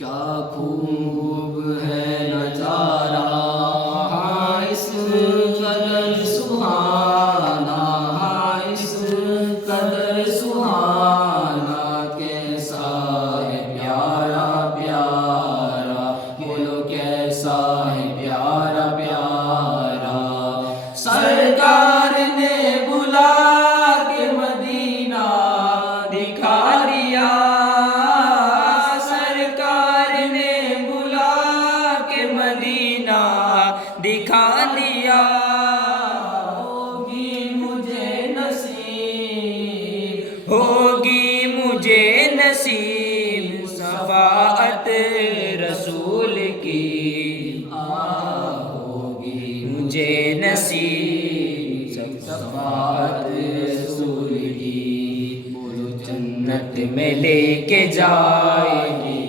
کیا خوب ہے نظارہ ہاں اس قدر سہانا، ہاں اس قدر سہانا، کیسا ہے پیارا پیارا، بولو کیسا ہے پیارا پیارا۔ سرکار نے بلا کے مدینہ دکھا دیا، سرکار نے بلا کے مدینہ دکھا دیا۔ ہوگی مجھے نصیب، ہوگی مجھے نصیب شفاعت رسول کی، ہوگی مجھے نصیب شفاعت رسول کی۔ بولو جنت میں لے کے جائے گی،